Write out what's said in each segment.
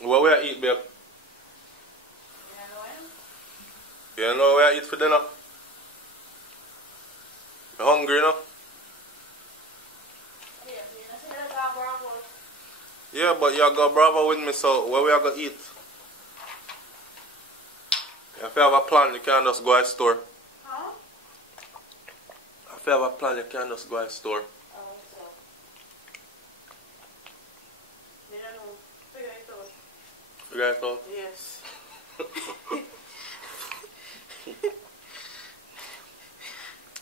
What we eat, babe? You know where I eat for dinner? You hungry, you know? Yeah, but you got Bravo with me, so where we are going to eat? If you have a plan, you can just go to the store. Huh? If you have a plan, you can just go to the store. Oh, so. I don't know. Figure it out. Figure it out? Yes.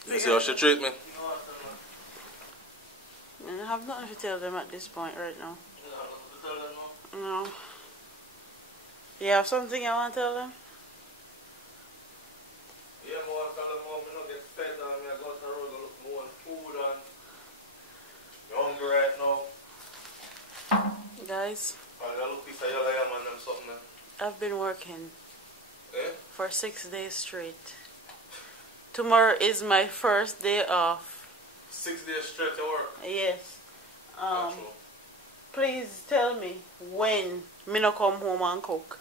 You see how she treat me? I have nothing to tell them at this point right now. You have nothing to tell them now? No. You have something I want to tell them? Yeah, I want to tell them how I don't get fed and I go to the road and look more on food and I'm hungry right now. Guys, I've been working for 6 days straight. Tomorrow is my first day off. 6 days straight to work? Yes. Please tell me when me no come home and cook.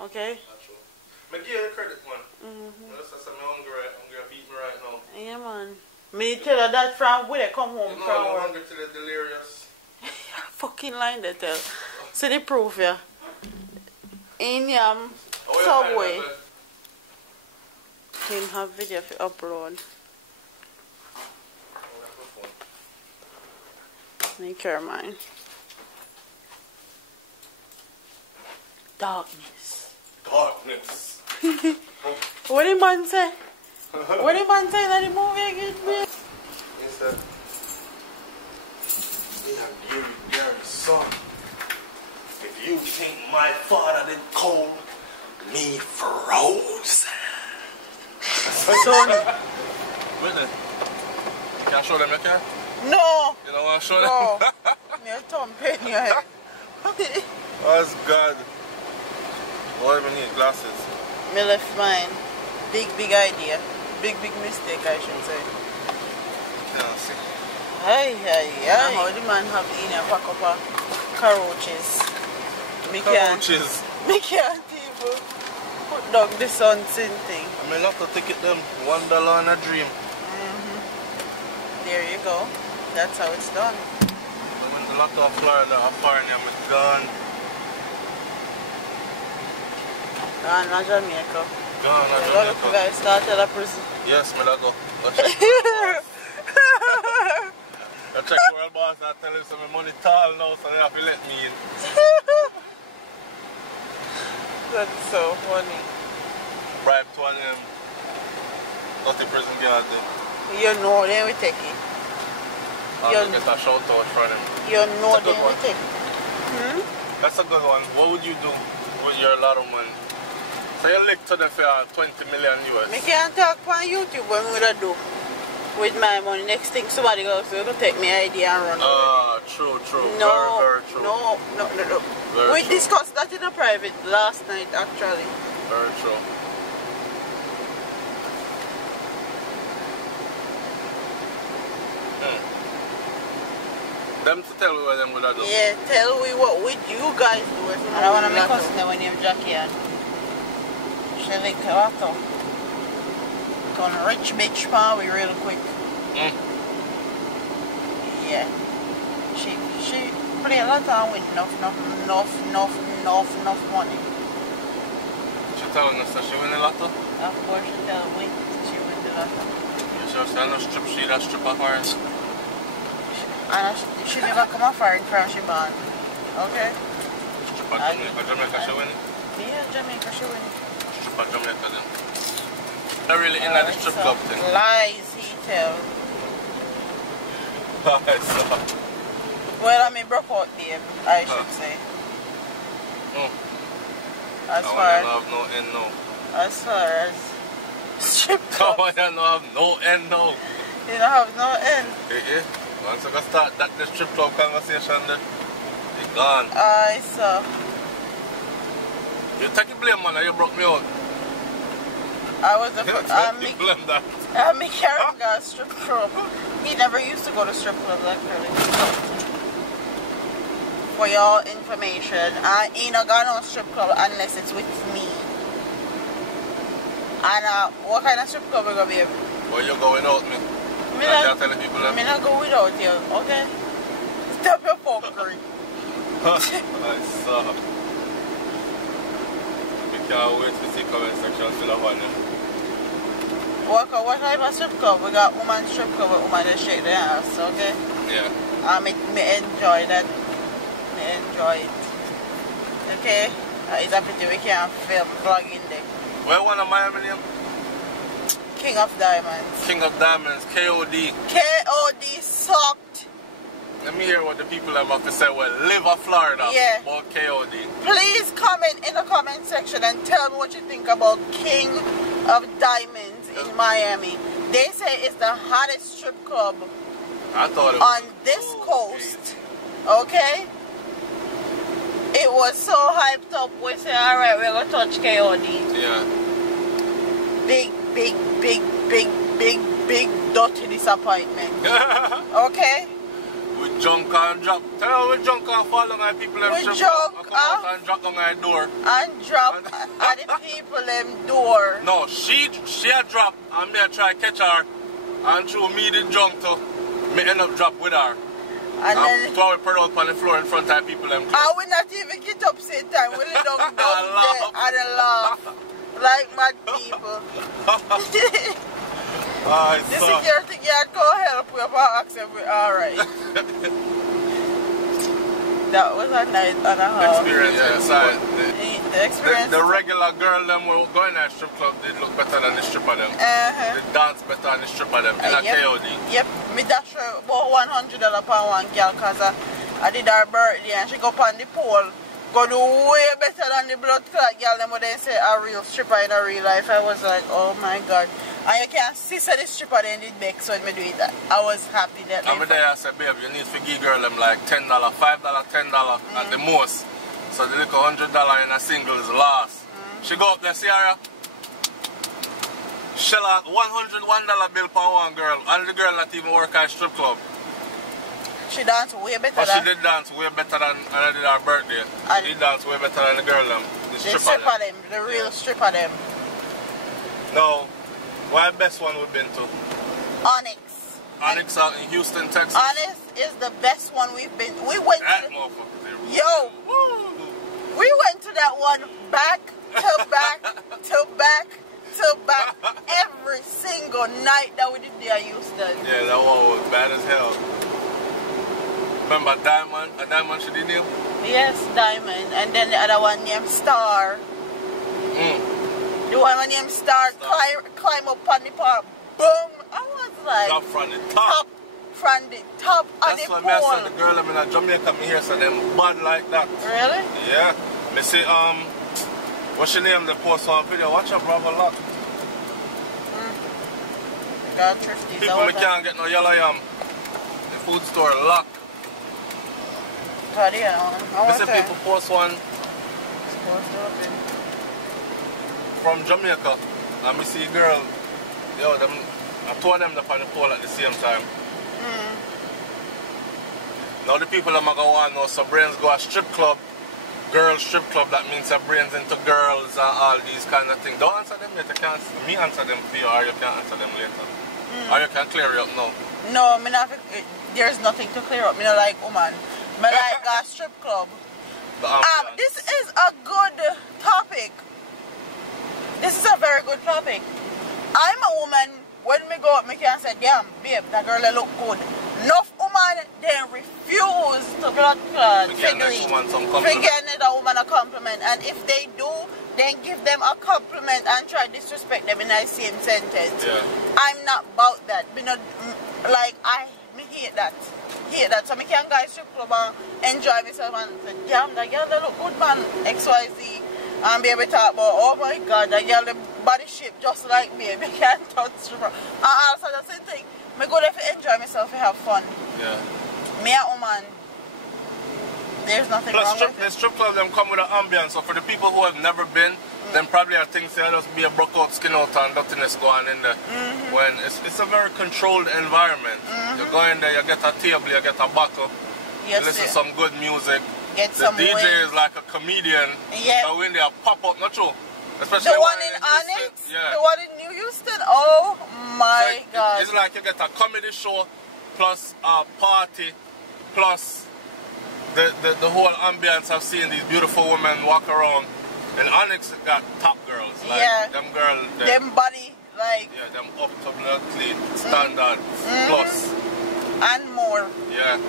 Okay? I give you credit, man. I'm hungry, beat me right now. Yeah, man. Me tell her that from when I come home from work. I'm hungry till it's delirious. Fucking lying they tell. See the proof, yeah. In Subway. Him have video for upload. Make sure mine. Darkness. Darkness. What did man say? What did man say that the movie again, man? He said, Gary, son, if you think my father did cold, me frozen. Son. Really? Can I show them, okay? No. You don't want to show them? No. Your thumb pain in your head. That's God. Why even need glasses? Me left mine. Big idea. Big mistake, I should say. Yeah, see. Hey. How the man have in a pack up of carroaches. Me can't even put down the sun thing. I mean, have to ticket them $1 on a dream. There you go. That's how it's done. I went to Lotto Florida, apparently I'm gone. Gone to Jamaica. Gone to Jamaica. You guys started a prison. Yes, me that go. I check world boss and I tell him some money tall now, so they have to let me in. That's so funny. Bribe to one of them dirty prison guard then. You know they will take it. I'll get a shout out from them. You know they will take it. That's a good one. What would you do with your lot of money? So you lick to them for 20 million US. I can't talk on YouTube what I'm going to do with my money. Next thing somebody goes to take my idea and run away. True. No, very true. No. We discussed that in a private last night actually. Very true. Them to tell me what them would have done. Yeah, tell me what would you guys do if I want to make us know when you're Jackie and she like a lot of gonna rich bitch power real quick. Yeah. She play a lot and win enough money. She telling us that she win a lot? Of course she tell me she win the lot. You sure she no strip, she that strip of hers? And she never come off her in from she born. Okay? Strip of Jamaica she win it? Yeah, Jamaica she win it. Strip of Jamaica then. Not really in the strip club thing. Lies he tell. Lies. Well, I mean broke out babe, I should say. As far as have no end now. As far as strip club. I don't have no end now. You don't have no end. Once I start that the strip club conversation there, it's gone. I saw. You take the blame, man, you broke me out. I was the first. Blame that. Me carrying a strip club. He never used to go to strip clubs actually. for your information, I ain't not going to no strip club unless it's with me. And what kind of strip club we going to be? Well, you go without me. I'm telling people that. Me not go without you, okay? Stop your fuckery. I saw. We can't wait to see comment section full of one. What type of strip club? We got woman strip club where woman just shake their ass, okay? Yeah. Me enjoy that. Me enjoy it. Okay? It's a pity we can't film plug in there. Where one of Miami name? King of Diamonds. King of Diamonds, KOD. KOD sucked. Let me hear what the people have to say. Well, live in Florida. Yeah. About KOD. Please comment in the comment section and tell me what you think about King of Diamonds in Miami. They say it's the hottest strip club I thought it on this coast. Okay? It was so hyped up. We say, alright, we're going to touch KOD. Yeah. Big dirty disappointment. Okay? We junk and drop. Tell them we junk and fall on our people. We junk and drop on our door. And drop at the people them door. No, she a drop and me a try catch her and through me the junk to me end up drop with her. And then throw we put out on the floor in front of people them. And we not even get up same time. We lay down there and laugh like mad people. The security guard go help we about accept we alright. That was a night and a half. Experience inside. The experience. The regular girl them were going to strip club did look better than the stripper them. They dance better than the stripper them in a KOD. Yep, me dash her about $100 per one girl because I did her birthday and she go up on the pole. Go do way better than the blood clot girl them when they say a real stripper in a real life. I was like, oh my god. And you can see so the stripper then did vex when me do it. I was happy that I'm there I said, babe, you need to give girl them like $10, $5, $10 at the most. So the little $100 in a single is lost. She go up there, see her? She like $101 bill per one girl. And the girl not even work at strip club. She danced way better but she did dance way better than I did her birthday. She danced way better than the girl them. The stripper them. The real stripper them. No. What the best one we've been to? Onyx. Onyx out in Houston, Texas. Onyx is the best one we've been to. We went that to Yo! Woo. We went to that one back to back to back to back every single night that we did there in Houston. Yeah, that one was bad as hell. Remember Diamond? A Diamond she did name? Yes, Diamond. And then the other one named Star. The one named Star. Climb up on the park. Boom! I was like... Top from the top. From the top of the pole. That's why I said the girl in Jamaica me here so them bad like that. Really? Yeah. Me say, what's your name? The post on video. Watch out, brother, lock. Got thrifty. People me can't get no yellow yam. The food store lock. God, yeah. I see people post one from Jamaica and me see a girl, yo, them, I told them up on the pole at the same time. Now the people that go on know, so brains go a strip club, girl strip club, that means that brains into girls and all these kind of things. Don't answer them yet, you can't, me answer them for you or you can answer them later. Or you can clear it up now. No, me not, there's nothing to clear up, me not like woman. Me like a strip club. This is a good topic. This is a very good topic. I'm a woman. When me go up, me can say, damn, babe, that girl look good. Enough woman, they refuse to blood clot. Forget a woman a compliment. And if they do, then give them a compliment and try to disrespect them in the same sentence. Yeah. I'm not about that. Me not, like, me hate that. So me can go to strip club and enjoy myself and say, damn, that girl look good, man, XYZ. And be able to talk about, oh my god, that girl the body shape just like me. Me can't touch stripper. And also the same thing, me go there to enjoy myself and have fun. Yeah. Me a woman, there's nothing wrong with it. The strip club them come with an ambience. So for the people who have never been, then probably are things that just be a broke out skin out and dirtiness going in there. When it's a very controlled environment. You go in there, you get a table, you get a bottle, you listen to some good music, get the some DJ wings. is like a comedian. Yeah. So when they pop up, not true. Especially the one in Onyx? Yeah. The one in New Houston? Oh my God. It's like you get a comedy show plus a party plus the whole ambience of seeing these beautiful women walk around. And Onyx got top girls. Like, yeah. Them girls. Them body, like. Yeah, them up to athlete standard plus. And more. Yeah.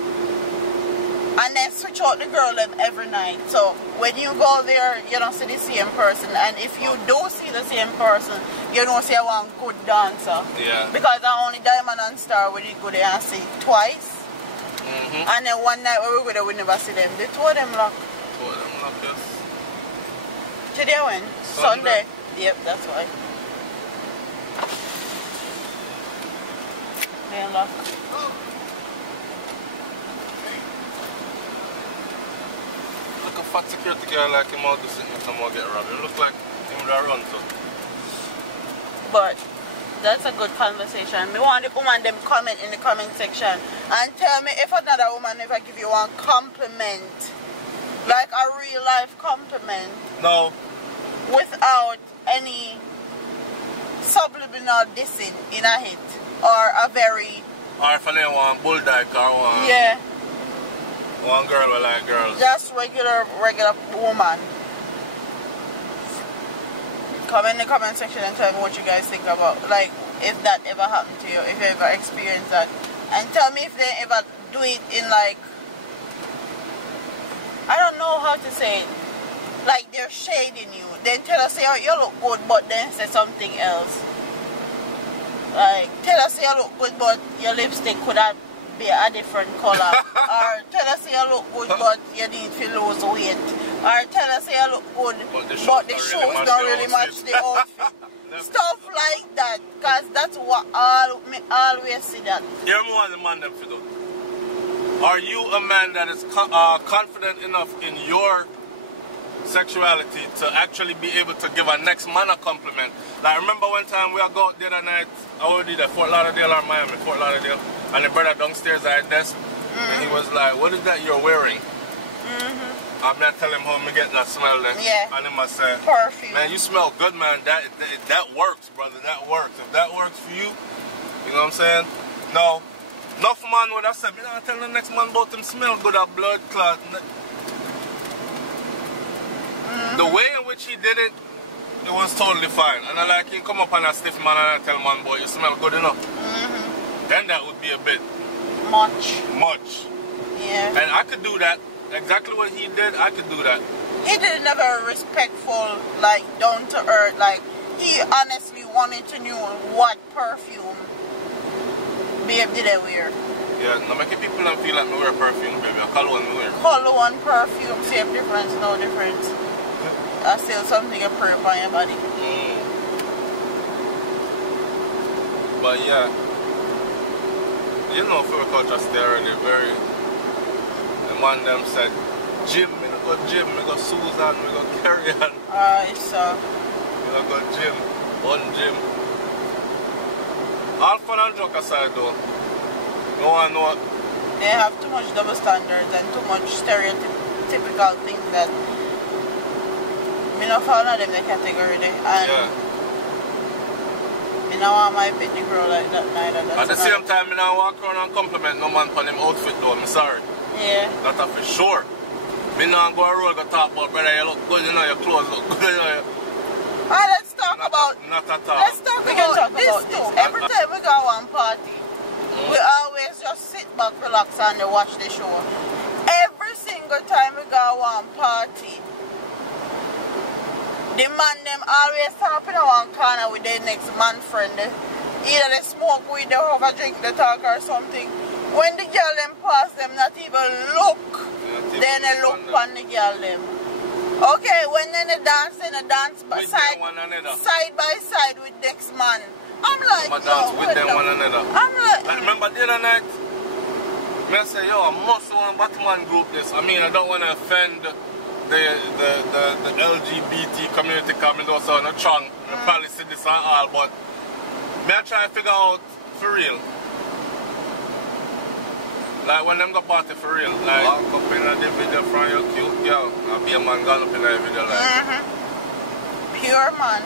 And then switch out the girl them every night. So when you go there, you don't see the same person. And if you do see the same person, you don't see one good dancer. Yeah. Because I only Diamond and Star we did go there and see twice. And then one night when we go there, we never see them. The two of them lock. Two of them lock, yes. Today when? Sunday. Yep, that's why. They lock. Look a fat security guy like him out this and some more get robbed. It look like him that run too. But that's a good conversation. Me want the woman them comment in the comment section and tell me if another woman ever give you one compliment. Like a real life compliment. No. Without any subliminal dissing in a hit. Or a very... Or if they want bull dyke or one... Yeah. One girl will like girls. Just regular woman. Comment in the comment section and tell me what you guys think about, like, if that ever happened to you, if you ever experienced that. And tell me if they ever do it in, like, I don't know how to say it. Like, they're shading you. Then tell us, say, oh, you look good, but then say something else. Like, tell us, say, you look good, but your lipstick could have be a different color. Or tell us you look good but you need to lose weight. Or tell us you look good but the shoes don't really match the outfit. Stuff like that. Because that's what me always see that. You're more the man them for do. Are you a man that is confident enough in your sexuality to actually be able to give a next man a compliment? Like, remember one time we go out the other night, I already did Fort Lauderdale or Miami, Fort Lauderdale, and the brother downstairs at his desk, and he was like, what is that you're wearing? I'm not telling him how me get that smell then. Yeah. And him I say, perfume. Man, you smell good, man. That works, brother. That works. If that works for you, you know what I'm saying? No. Enough man would have said, me not tell the next man about him smell good at blood clot. The way in which he did it, it was totally fine. And I like, he come up and a stiff man and I tell man, boy, you smell good enough. Then that would be a bit much. Yeah. And I could do that. Exactly what he did, I could do that. He did never respectful, like down to earth. Like he honestly wanted to know what perfume babe did I wear. Yeah, now making people feel like me wear perfume, baby. I cologne me wear. Cologne, perfume, same difference, no difference. I still something you put on your body. But yeah, you know, for culture stay already very. The man them said, gym, me go gym, me go Susan, me go carry on. It's so. Me go gym, one gym. All fun and joke aside though, no one know. They have too much double standards and too much stereotypical things that me not fall in them the category there. And me not want my petty girl like that neither. At the same time, me not walk around and compliment no man on him outfit though, I'm sorry. Yeah. That's for sure. Me not go a roll go talk about brother, you look good, you know, your clothes look good, you know. Alright, let's talk about not at all. Let's talk about this too. Every time we go one party, we always just sit back, relax and watch the show. Every single time we go one party, the man them always stand up in one corner with their next man friend. Either they smoke weed, they have a drink, they talk or something. When the girl them pass them, not even look. Then they look on the girl them. Okay, when they dance side by side with next man. I'm like, I'm dance with them one another. I'm like remember the other night? Me say, yo, I must want Batman group this. I mean, I don't want to offend the LGBT community coming also on a trunk. I probably see this and all, but me I try to figure out for real. Like when them go party for real, like walk up in the video from your cute see a man gone up in that video like. Pure man.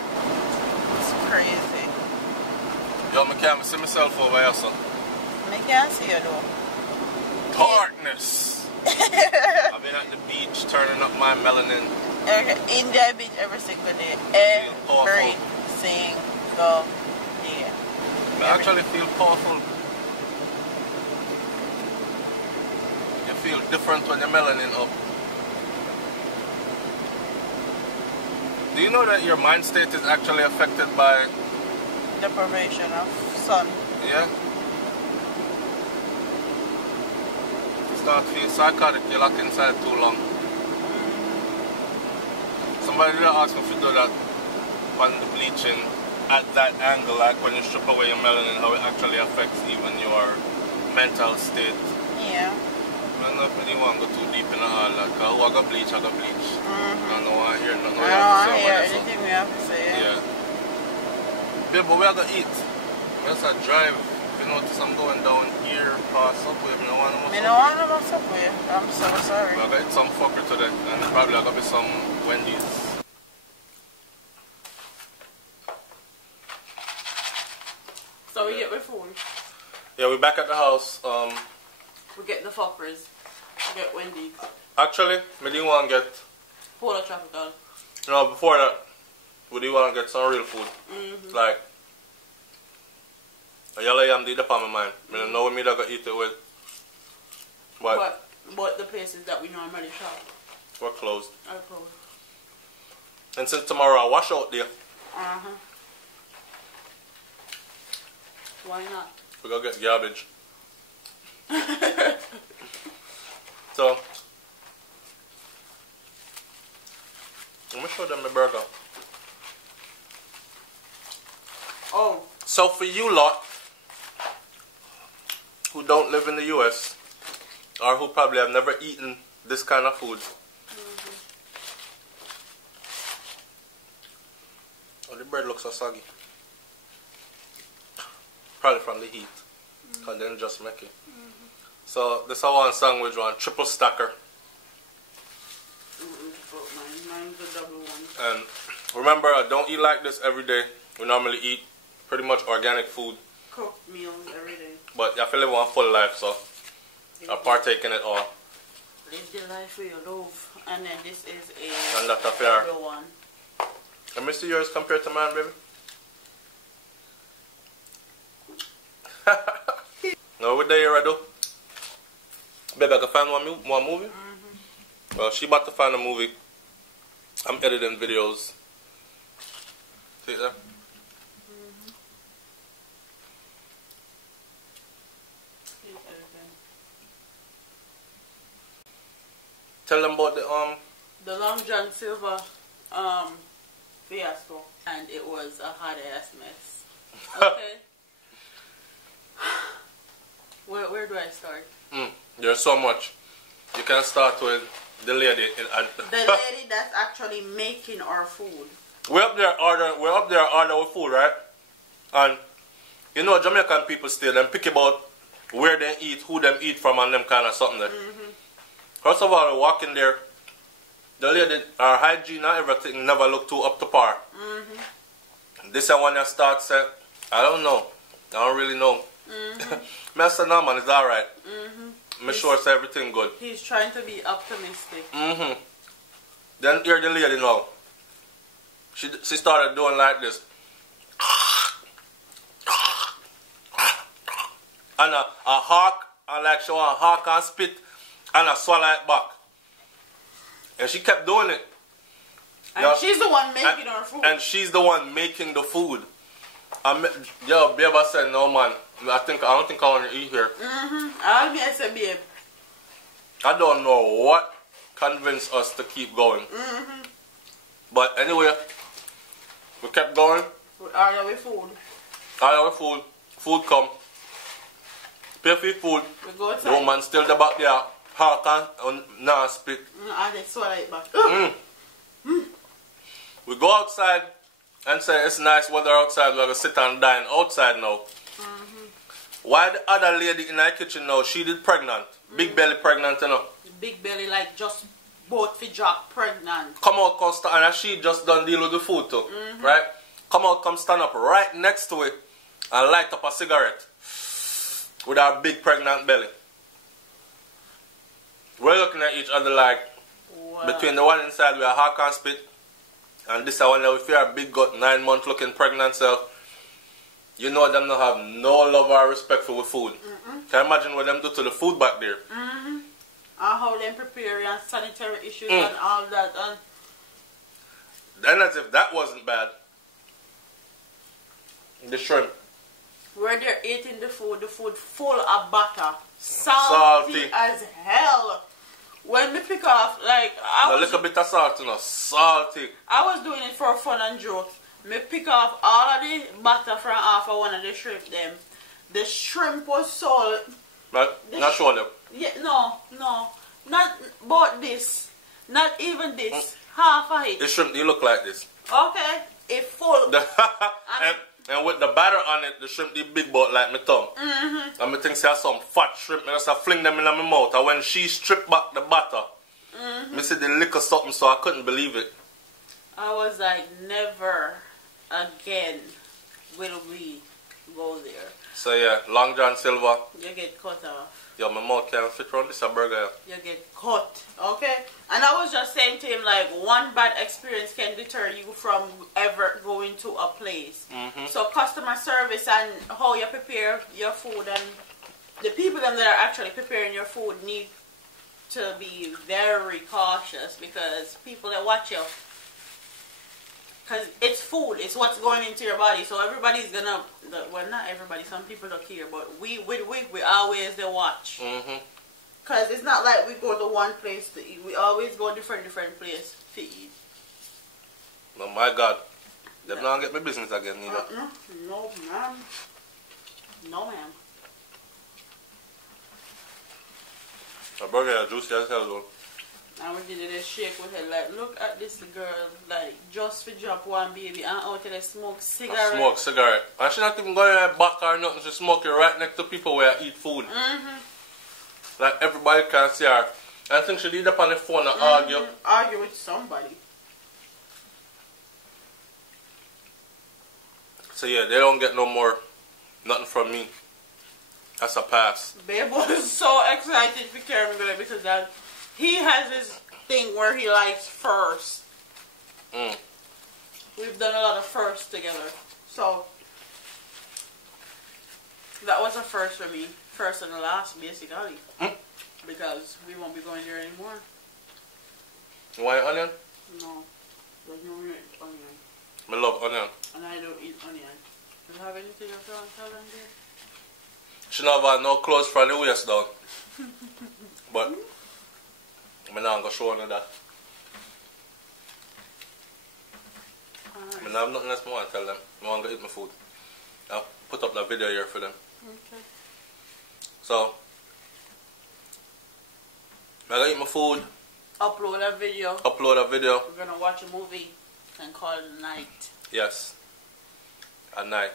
It's crazy. Yo, I can't see myself over here, so. I can't see you though. Darkness. I've been at the beach turning up my melanin. In the beach every single day. Every single day. I actually feel powerful. You feel different when your melanin up. Do you know that your mind state is actually affected by deprivation of sun? Yeah. Start to feel psychotic, you're locked inside too long. Somebody did ask me if you do that on the bleaching at that angle, like when you strip away your melanin, how it actually affects even your mental state. Yeah. I don't know if anyone go too deep in all that, because who I got bleach, I got bleach. I don't want to hear nothing. I don't want to hear anything we have to say. Yeah. Yeah, but we are going to eat. Let's drive. You notice I'm going down here past Subway. I don't want no Subway. I'm so sorry. I got some fucker today, and probably I got be some Wendy's. So we get with food. Yeah, we're back at the house. We get the fuckers. We get Wendy's. Actually, we didn't want to get Polar Tropical. No, before that, we didn't want to get some real food. Like a yellow yam did up on my mind. I don't know what me that got eat it with. But the places that we normally shop were closed. are closed. And since tomorrow I wash out there. Why not? We gotta get garbage. So let me show them my burger. Oh. So for you lot who don't live in the US or who probably have never eaten this kind of food, oh, the bread looks so soggy. Probably from the heat, because then just make it. So this is one sandwich, one triple stacker. Mine's a double one. And remember, I don't eat like this every day. We normally eat pretty much organic food. Cooked meals every day. But I feel like one full life, so I partake in it all. Live the life you love. And then this is a And that's a fair double one. Let me see yours compared to mine, baby. No, what day you do? Baby, I can find one movie? Well, she about to find a movie. I'm editing videos. See that? Tell them about the Long John Silver fiasco, and it was a hot ass mess. Okay. Where do I start? There's so much. You can start with the lady. The lady that's actually making our food. We're up there ordering with food, right? And you know, Jamaican people still them pick about where they eat, who them eat from, and them kind of something there. First of all, we walk in there. The lady, our hygiene and everything never look too up to par. This is when you start saying, I don't know. I don't really know. I said, no man, it's alright. I'm sure it's everything good. He's trying to be optimistic. Then hear the lady now. She started doing like this. And a hawk, and like she want a hawk and spit, and a swallow it back. And she kept doing it. And she's the one making our food. And she's the one making the food. Yo, babe, I said, no man, I don't think I want to eat here. I said, babe. I don't know what convinced us to keep going. But anyway, we kept going. We ordered with food. Food come. Pay for food. We go outside. The woman still the back there, hawk and nah spit. And they swallow it back. We go outside and say it's nice weather outside, we're going to sit and dine outside now. While the other lady in our kitchen now, she did pregnant. Big belly pregnant, you know. Big belly, like just both fi drop pregnant. Come out, come stand, and she just done deal with the food too, right? Come out, come stand up right next to it and light up a cigarette with our big pregnant belly. We're looking at each other like, wow. Between the one inside we are hawk and spit, and this one that we feel a big gut, 9 month looking pregnant self. You know them not have no love or respect for the food. Can you imagine what them do to the food back there? And how them prepare and sanitary issues and all that. And then as if that wasn't bad. The shrimp. Where they're eating the food full of butter. Salty as hell. When we pick off, like, a little bit of salt, you know, salty. I was doing it for fun and joke. Me pick off all of the butter from off of one of the shrimp them. The shrimp was so... Not show them. Yeah, no. Not about this. Not even this. Half of it. The shrimp, you look like this. Okay. It full. And with the batter on it, the shrimp, the big boat like my thumb. And I think say some fat shrimp, I just fling them in my mouth. And when she stripped back the butter, I see the liquor something, so I couldn't believe it. I was like, never again will we go there. So yeah, Long John Silver. You get cut off. Yo, my mouth can't fit around this a burger. You get cut, okay? And I was just saying to him, like, one bad experience can deter you from ever going to a place. So customer service and how you prepare your food, and the people that are actually preparing your food need to be very cautious, because people that watch you, because it's food, it's what's going into your body. So everybody's gonna, well, not everybody, some people don't care, but we always they watch. Because it's not like we go to one place to eat. We always go different places to eat. Oh my God. They're not get my business again, neither. No, ma'am. No, ma'am. A burger is juicy as hell, though. And we did a shake with her, like, look at this girl, like, just for drop one baby and out there smoke cigarette. Smoke cigarette. And she not even going to back or nothing, she smoke it right next to people where I eat food. Like, everybody can see her. I think she did up on the phone and argue. Argue with somebody. So yeah, they don't get no more, nothing from me. That's a pass. Babe was so excited for Karen because that he has his thing where he likes first. We've done a lot of firsts together. So that was a first for me. First and the last, basically. Because we won't be going there anymore. You want onion? No. There's no onion. I love onion. And I don't eat onion. Do you have anything else you want to tell them there? She don't have no clothes from the waist down. But I'm not going to show her that. I don't have nothing else I want to tell them. I want to eat my food. I'll put up that video here for them. Okay. So, I'm going to eat my food. Upload a video. Upload a video. We're going to watch a movie and call it a night. Yes. At night.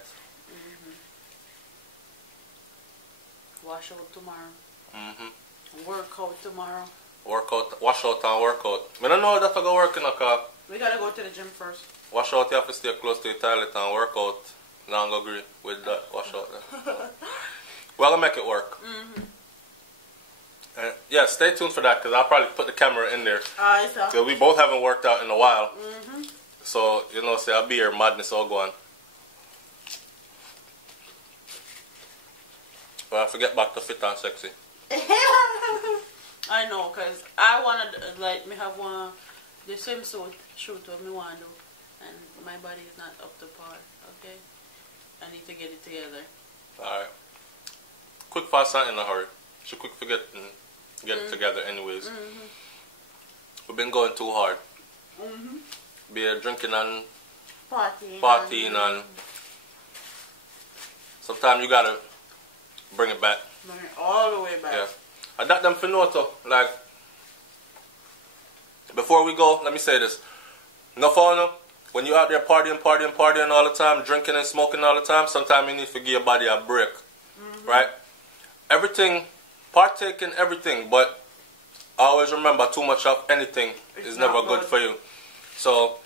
Wash out tomorrow. Work out tomorrow. Work out, wash out and work out. I don't know that I go work in a car. We gotta go to the gym first. Wash out, you have to stay close to the toilet and work out. Now I'm going to agree with that. Wash out there. We're going to make it work. Yeah, stay tuned for that because I'll probably put the camera in there. Because we both haven't worked out in a while. So, you know, say I'll be here, madness all going. But I forget back to fit and sexy. I know, because I want to, like, me have one, the swimsuit shoot what me want to do. And my body is not up to par, okay? I need to get it together. Alright. Quick, fast, and in a hurry. Should quick forget and get it together anyways. We've been going too hard. Beer, drinking and partying and sometimes you gotta bring it back. Bring it all the way back. Yeah. And that them for know too. Like, before we go, let me say this. No fun. When you're out there partying all the time, drinking and smoking all the time, sometimes you need to give your body a break. Right? Everything, partake in everything, but always remember, too much of anything is never good for you. So,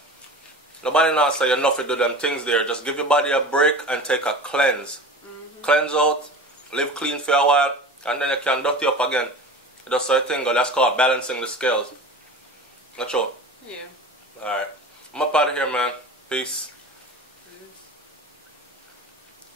nobody now say you're not to do them things there. Just give your body a break and take a cleanse. Cleanse out, live clean for a while, and then you can dirty up again. That's the thing, that's called balancing the scales. Not sure? Yeah. Alright. I'm up out of here, man. Peace.